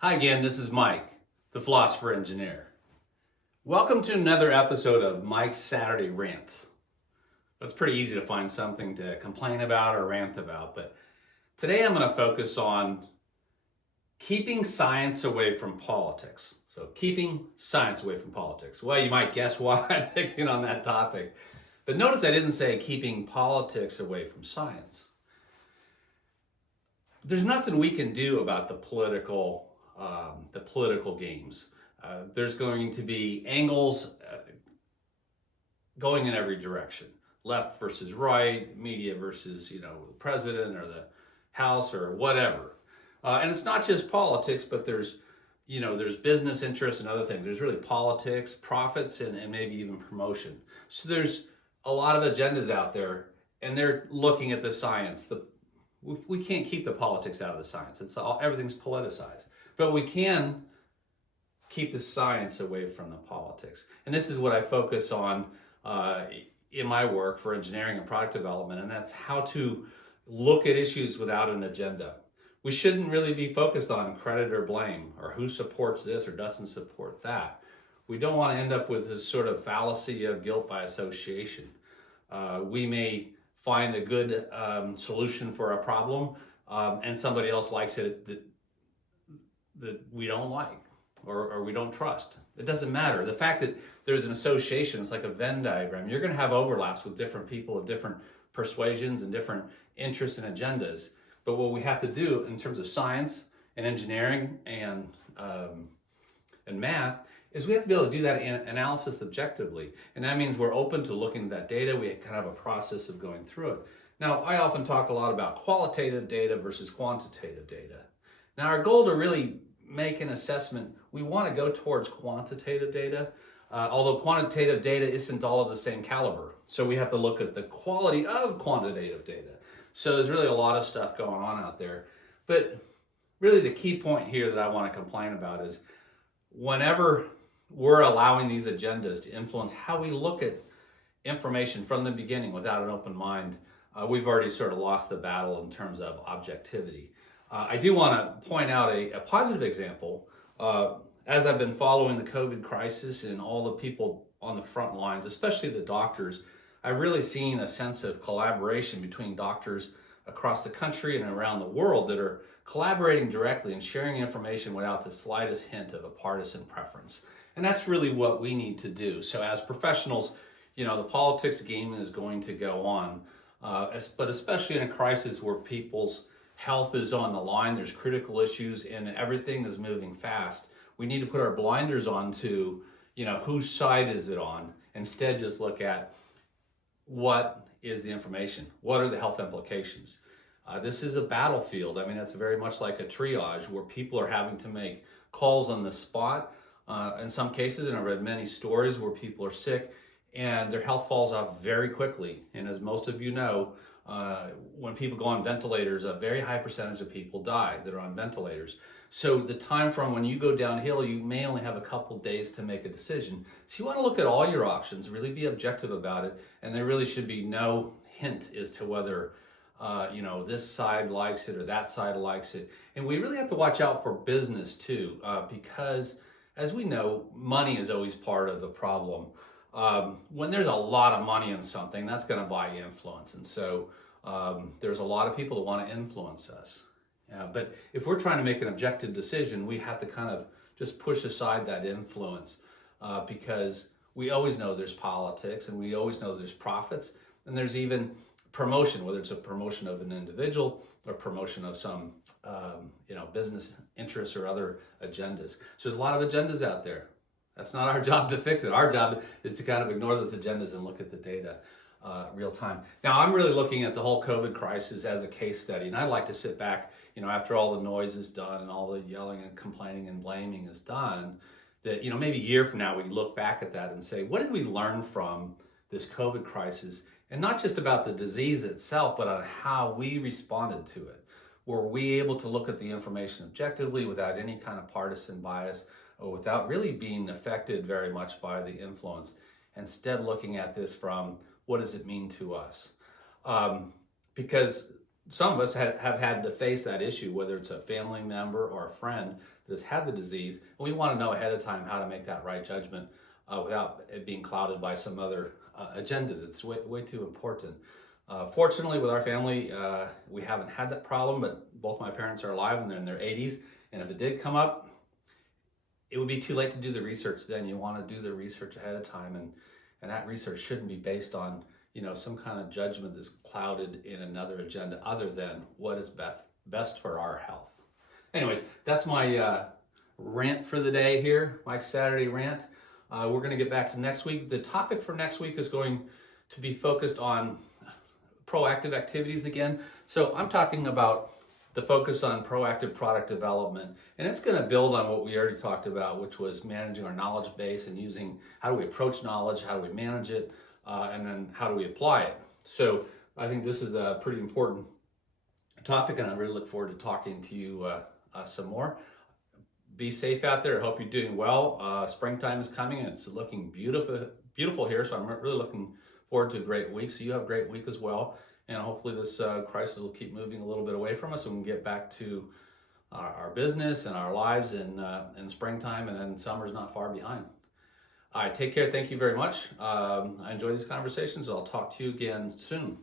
Hi again, this is Mike, the Philosopher Engineer. Welcome to another episode of Mike's Saturday Rant. It's pretty easy to find something to complain about or rant about, but today I'm going to focus on keeping science away from politics. So keeping science away from politics. Well, you might guess why I'm picking on that topic, but notice I didn't say keeping politics away from science. There's nothing we can do about the political games. There's going to be angles going in every direction. Left versus right, media versus, the president or the House or whatever. And it's not just politics, but there's business interests and other things. There's really politics, profits, and maybe even promotion. So there's a lot of agendas out there, and they're looking at the science. We can't keep the politics out of the science. Everything's politicized. But we can keep the science away from the politics. And this is what I focus on in my work for engineering and product development, and that's how to look at issues without an agenda. We shouldn't really be focused on credit or blame or who supports this or doesn't support that. We don't want to end up with this sort of fallacy of guilt by association. We may find a good solution for a problem and somebody else likes it that we don't like or we don't trust. It doesn't matter. The fact that there's an association, it's like a Venn diagram. You're going to have overlaps with different people of different persuasions and different interests and agendas. But what we have to do in terms of science and engineering and math is we have to be able to do that analysis objectively. And that means we're open to looking at that data. We kind of have a process of going through it. Now, I often talk a lot about qualitative data versus quantitative data. Now, our goal to really make an assessment, we want to go towards quantitative data, although quantitative data isn't all of the same caliber. So we have to look at the quality of quantitative data. So there's really a lot of stuff going on out there. But really the key point here that I want to complain about is whenever we're allowing these agendas to influence how we look at information from the beginning without an open mind, we've already sort of lost the battle in terms of objectivity. I do want to point out a positive example. As I've been following the COVID crisis and all the people on the front lines, especially the doctors, I've really seen a sense of collaboration between doctors across the country and around the world that are collaborating directly and sharing information without the slightest hint of a partisan preference. And that's really what we need to do. So as professionals, the politics game is going to go on, but especially in a crisis where people's health is on the line, there's critical issues, and everything is moving fast. We need to put our blinders on to, whose side is it on? Instead, just look at what is the information? What are the health implications? This is a battlefield. I mean, it's very much like a triage where people are having to make calls on the spot. In some cases, and I've read many stories where people are sick and their health falls off very quickly. And as most of you know, when people go on ventilators, a very high percentage of people die that are on ventilators. So the time from when you go downhill, you may only have a couple days to make a decision. So you want to look at all your options, really be objective about it, and there really should be no hint as to whether this side likes it or that side likes it. And we really have to watch out for business too, because as we know, money is always part of the problem. When there's a lot of money in something, that's going to buy influence. And so there's a lot of people that want to influence us. But if we're trying to make an objective decision, we have to kind of just push aside that influence because we always know there's politics and we always know there's profits and there's even promotion, whether it's a promotion of an individual or promotion of some business interests or other agendas. So there's a lot of agendas out there. That's not our job to fix it. Our job is to kind of ignore those agendas and look at the data real time. Now, I'm really looking at the whole COVID crisis as a case study, and I'd like to sit back, after all the noise is done and all the yelling and complaining and blaming is done, that, maybe a year from now, we look back at that and say, what did we learn from this COVID crisis? And not just about the disease itself, but on how we responded to it. Were we able to look at the information objectively without any kind of partisan bias or without really being affected very much by the influence? Instead, looking at this from what does it mean to us? Because some of us have had to face that issue, whether it's a family member or a friend that has had the disease, and we want to know ahead of time how to make that right judgment without it being clouded by some other agendas. It's way too important. Fortunately, with our family, we haven't had that problem, but both my parents are alive and they're in their 80s, and if it did come up, it would be too late to do the research then. You want to do the research ahead of time, and that research shouldn't be based on some kind of judgment that's clouded in another agenda other than what is best for our health. Anyways, that's my rant for the day here, Mike's Saturday rant. We're going to get back to next week. The topic for next week is going to be focused on proactive activities again. So I'm talking about the focus on proactive product development, and it's going to build on what we already talked about, which was managing our knowledge base and using how do we approach knowledge, how do we manage it, and then how do we apply it. So I think this is a pretty important topic, and I really look forward to talking to you some more. Be safe out there. I hope you're doing well. Springtime is coming, and it's looking beautiful here, so I'm really looking forward to a great week. So you have a great week as well, and hopefully this crisis will keep moving a little bit away from us and we can get back to our business and our lives in springtime, and then summer's not far behind. All right, take care. Thank you very much. I enjoy these conversations. I'll talk to you again soon.